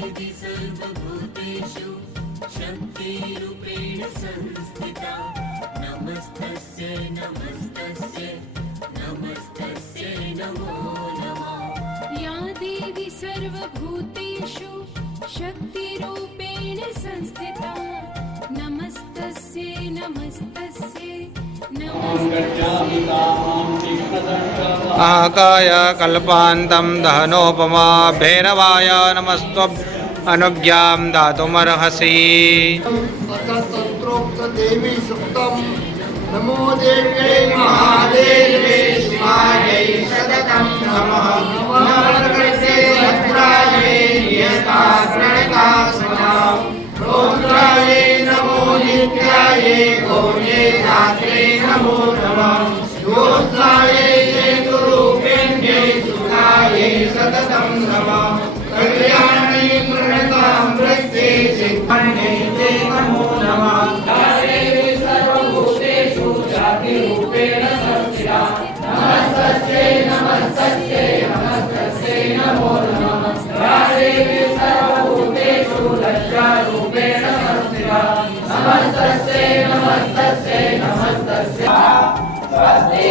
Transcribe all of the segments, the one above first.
देवी सर्वभूतेषु शक्तिरूपेण संस्थिता नमस्तस्यै नमस्तस्यै नमस्तस्यै नमो नमः। या देवी सर्वभूतेषु शक्तिरूपेण संस्थिता नमस्तस्यै नमस्तस्यै आकाय कल्पान्तं दहनोपमा भैरवाय नमस्त्वम् अनुज्ञां दातुमर्हसि। तंत्रोक्त देवी सुक्तम नमो देव्यै महादेव्यै शिवायै सततं नमः। नमस्ते भद्रायै यस्तास्रणकासना रुद्रायै नमो नित्यायै गौर्यै धात्रे नमो नमः। योत्सायै चेतुरूपिण्यै सुखायै सततं नमः। कल्याणी प्रणतां वृत्ते सिद्धान्यै ते नमो नमः। देवी सर्वभूतेषु शक्तिरूपेण संस्थिता नमस्तस्यै नमस्तस्यै नमस्तस्यै नमो नमः। देवी सर्वभूतेषु लज्जारूपेण संस्थिता नमस्तस्यै नमस्तस्यै नमस्तस्यै स्वस्ति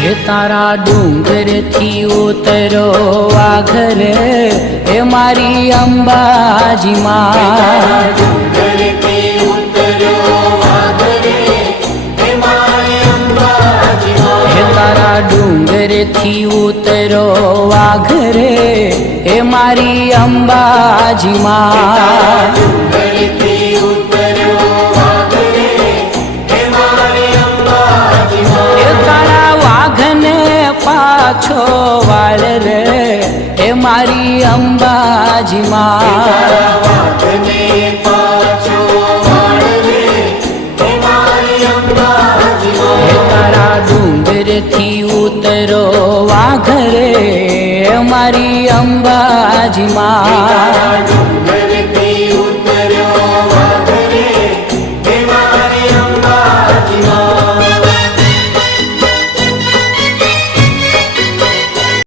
हे तारा डूंगर थी उतरो आघर हे मारी अंबाजी मां। हे तारा डूंगर थी उतरो आघर हे मारी अंबाजी मां। पाछो वाल रे हे मारी अंबाजी मां। हे तारा डूंगर थी उतरो वाघरे हे मारी अंबाजी मां।